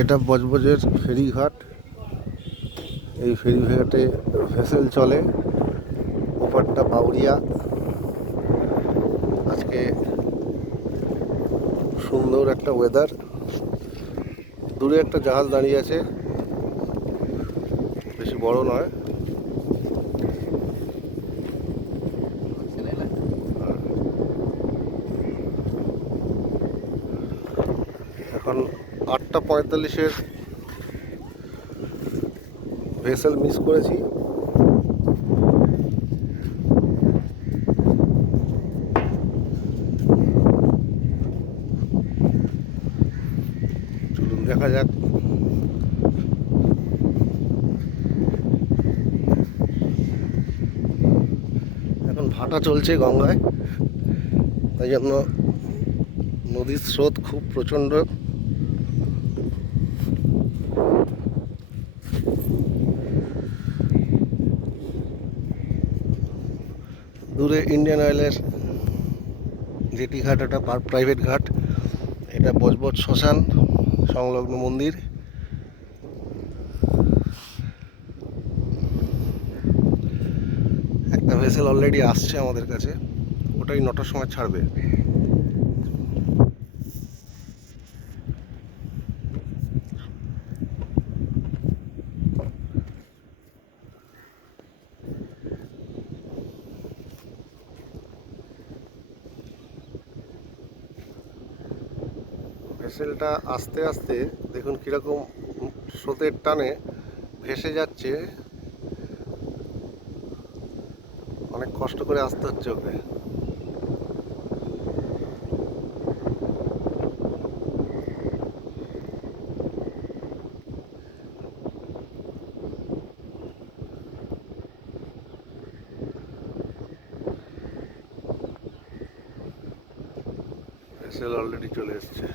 এটা বজবজের ফেরিঘাট। এই ফেরিঘাটে ভেসেল চলে। ওপারটা বাউরিয়া। আজকে সুন্দর একটা ওয়েদার দূরে একটা জাহাজ দাঁড়িয়ে আছে। বেশি বড় নয় এখন আটটা পঁয়তাল্লিশের ভেসেল মিস করেছি। চলুন দেখা যাক। এখন ভাটা চলছে গঙ্গায়, তাই জন্য নদীর স্রোত খুব প্রচণ্ড। দূরে ইন্ডিয়ান অয়েলের ঘাট একটা প্রাইভেট ঘাট। এটা বজবজ শ্মশান, সংলগ্ন মন্দির। একটা ভেসেল অলরেডি আসছে আমাদের কাছে। ওটাই নটার সময় ছাড়বে। ভেসেলটা আস্তে আস্তে দেখুন কীরকম স্রোতের টানে ভেসে যাচ্ছে। অনেক কষ্ট করে আসতে হচ্ছে ওকে। ভেসেল অলরেডি চলে এসছে।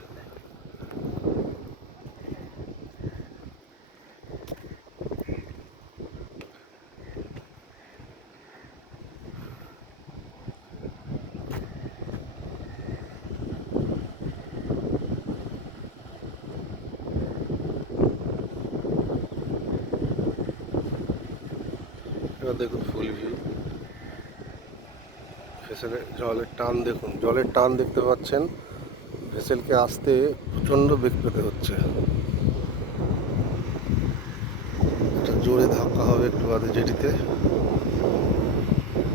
এবার দেখুন ফুল ভিউ ভেসেলে জলের টান দেখুন, জলের টান দেখতে পাচ্ছেন। ভেসেলকে আসতে প্রচণ্ড বেগ পেতে হচ্ছে। এটা জোরে ধাক্কা হবে একটু বাদে জেটিতে।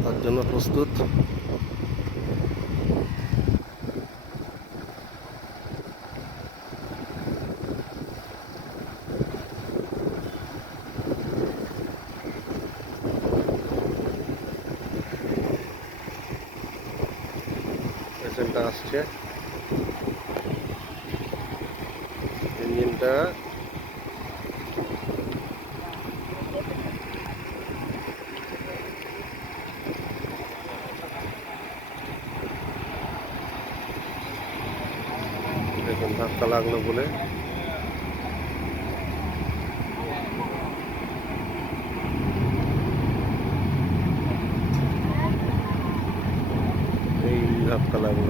তার জন্য প্রস্তুত। ভেসেলটা আসছে। ইঞ্জিনটা দেখুন ধাক্কা লাগল বলে এই ধাক্কা লাগল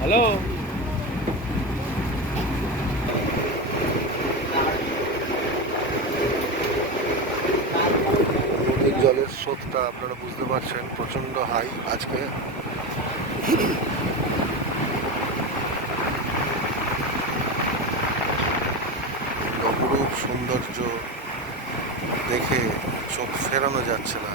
হ্যালো নদীর স্রোতটা আপনারা বুঝতে পারছেন প্রচণ্ড হাই আজকে। অপরূপ সৌন্দর্য দেখে চোখ ফেরানো যাচ্ছে না।